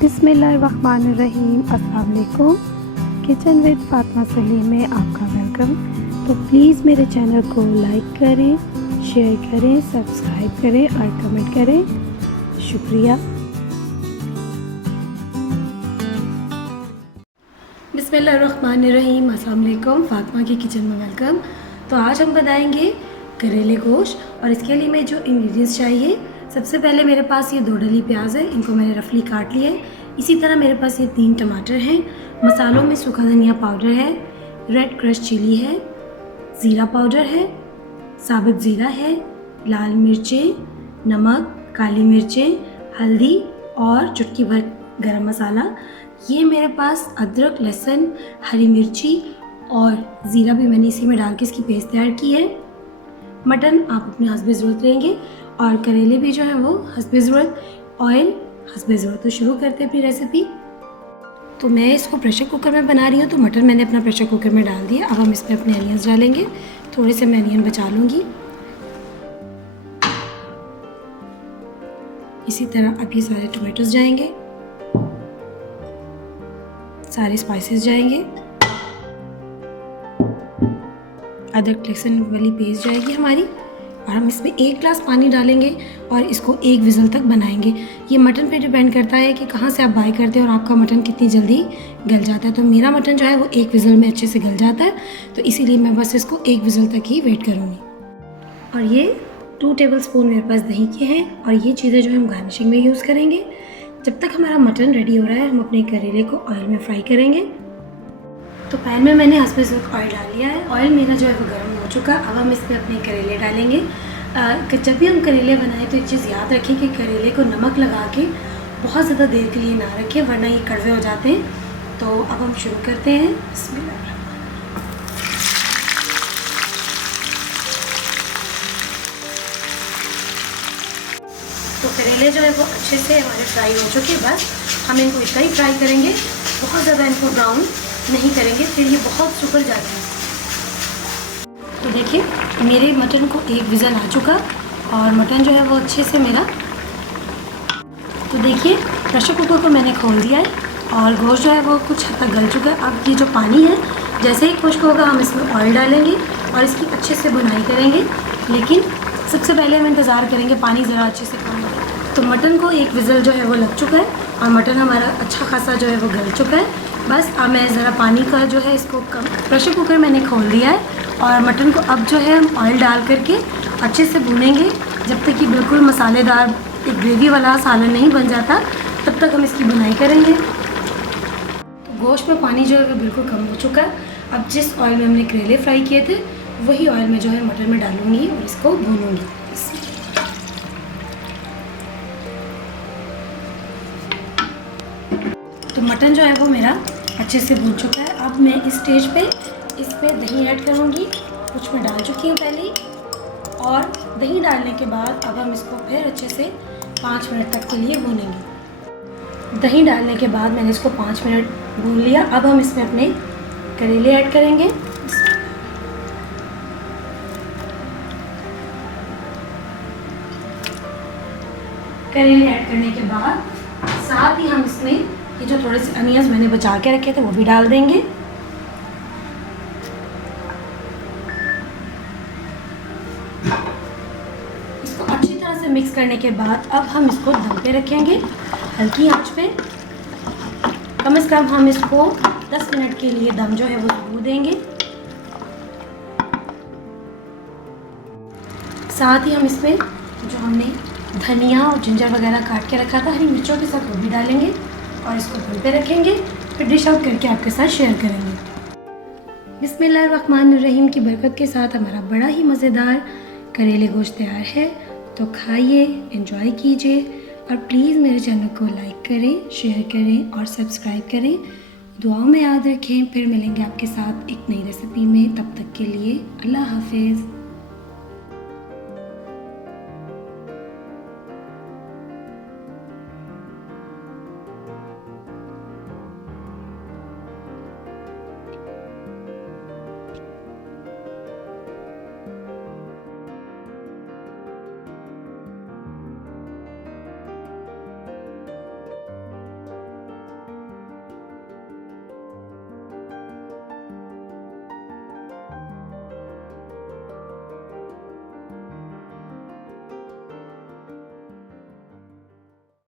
बिस्मिल्लाहिर्रहमानिर्रहीम। अस्सलाम वालेकुम। किचन विद फातिमा सलीम में आपका वेलकम। तो प्लीज़ मेरे चैनल को लाइक करें, शेयर करें, सब्सक्राइब करें और कमेंट करें। शुक्रिया। बिस्मिल्लाहिर्रहमानिर्रहीम। अस्सलाम वालेकुम। फातिमा की किचन में वेलकम। तो आज हम बनाएंगे करेले गोश्त, और इसके लिए मैं जो इंग्रेडिएंट्स चाहिए, सबसे पहले मेरे पास ये 2 डली प्याज है, इनको मैंने रफली काट लिया है। इसी तरह मेरे पास ये 3 टमाटर हैं। मसालों में सूखा धनिया पाउडर है, रेड क्रश चिली है, ज़ीरा पाउडर है, साबुत ज़ीरा है, लाल मिर्चें, नमक, काली मिर्चें, हल्दी और चुटकी भर गरम मसाला। ये मेरे पास अदरक, लहसुन, हरी मिर्ची और ज़ीरा भी मैंने इसी में डाल के इसकी पेस्ट तैयार की है। मटन आप अपने हस्बे ज़रूरत लेंगे, और करेले भी जो है वो हस्बे ज़रूरत, ऑयल हस्बे ज़रूरत। तो शुरू करते हैं अपनी रेसिपी। तो मैं इसको प्रेशर कुकर में बना रही हूँ, तो मटन मैंने अपना प्रेशर कुकर में डाल दिया। अब हम इसमें अपने अनियंस डालेंगे। थोड़े से मैं अनियन बचा लूँगी। इसी तरह अब ये सारे टमाटोज जाएंगे, सारे स्पाइसेस जाएंगे, अदरक लहसुन वाली पेस्ट जाएगी हमारी, और हम इसमें 1 ग्लास पानी डालेंगे और इसको 1 विज़ल तक बनाएंगे। ये मटन पे डिपेंड करता है कि कहाँ से आप बाय करते हैं और आपका मटन कितनी जल्दी गल जाता है। तो मेरा मटन जो है वो 1 विज़ल में अच्छे से गल जाता है, तो इसीलिए मैं बस इसको 1 विज़ल तक ही वेट करूँगी। और ये 2 टेबलस्पून मेरे पास दही के हैं, और ये चीज़ें जो हम गार्निशिंग में यूज़ करेंगे। जब तक हमारा मटन रेडी हो रहा है, हम अपने करेले को ऑयल में फ्राई करेंगे। तो पैन में मैंने हस्बे ज़रूरत ऑयल डाल लिया है। ऑयल मेरा जो है वो गर्म हो चुका। अब हम इसमें अपने करेले डालेंगे। जब भी हम करेले बनाएं तो एक चीज़ याद रखें कि करेले को नमक लगा के बहुत ज़्यादा देर के लिए ना रखें, वरना ये कड़वे हो जाते हैं। तो अब हम शुरू करते हैं। बिस्मिल्लाह। तो करेले जो है वो अच्छे से हमारे फ्राई हो चुके हैं। बस हम इनको इतना ही फ्राई करेंगे, बहुत ज़्यादा इनको ब्राउन नहीं करेंगे, फिर ये बहुत सुखल जाते हैं। तो देखिए मेरे मटन को 1 विज़ल आ चुका, और मटन जो है वो अच्छे से मेरा, तो देखिए प्रेशर कुकर को मैंने खोल दिया है, और गोश्त जो है वो कुछ हद तक गल चुका है। अब ये जो पानी है, जैसे ही खुश्क होगा हम इसमें ऑयल डालेंगे और इसकी अच्छे से बुनाई करेंगे। लेकिन सबसे पहले हम इंतज़ार करेंगे पानी ज़रा अच्छे से कम हो। तो मटन को 1 विज़ल जो है वो लग चुका है, और मटन हमारा अच्छा खासा जो है वो गल चुका है। बस अब मैं ज़रा पानी का जो है इसको कम, प्रेशर कुकर मैंने खोल दिया है, और मटन को अब जो है हम ऑयल डाल करके अच्छे से भूनेंगे जब तक कि बिल्कुल मसालेदार एक ग्रेवी वाला सालन नहीं बन जाता, तब तक हम इसकी बुनाई करेंगे। तो गोश्त में पानी जो है वो बिल्कुल कम हो चुका है। अब जिस ऑयल में हमने करेले फ्राई किए थे, वही ऑयल में जो है मटन में डालूँगी और इसको भूनूँगी। तो मटन जो है वो मेरा अच्छे से भून चुका है। अब मैं इस स्टेज पे इसमें दही ऐड करूँगी। कुछ मैं डाल चुकी हूँ पहले ही, और दही डालने के बाद अब हम इसको फिर अच्छे से 5 मिनट तक के लिए भूनेंगे। दही डालने के बाद मैंने इसको 5 मिनट भून लिया। अब हम इसमें अपने करेले ऐड करेंगे। करेले ऐड करने के बाद साथ ही हम इसमें ये जो थोड़े से अनियंस मैंने बचा के रखे थे वो भी डाल देंगे। इसको अच्छी तरह से मिक्स करने के बाद अब हम इसको दम पे रखेंगे, हल्की आंच पे। कम से कम हम इसको 10 मिनट के लिए दम जो है वो जरूर देंगे। साथ ही हम इसमें जो हमने धनिया और जिंजर वगैरह काट के रखा था, हरी मिर्चों के साथ वो भी डालेंगे, और इसको दम पे रखेंगे। फिर डिश आउट करके आपके साथ शेयर करेंगे। बिस्मिल्लाहिर्रहमानिर्रहीम की बरकत के साथ हमारा बड़ा ही मज़ेदार करेले गोश्त तैयार है। तो खाइए, एंजॉय कीजिए, और प्लीज़ मेरे चैनल को लाइक करें, शेयर करें और सब्सक्राइब करें। दुआओं में याद रखें। फिर मिलेंगे आपके साथ एक नई रेसिपी में। तब तक के लिए अल्लाह हाफिज़।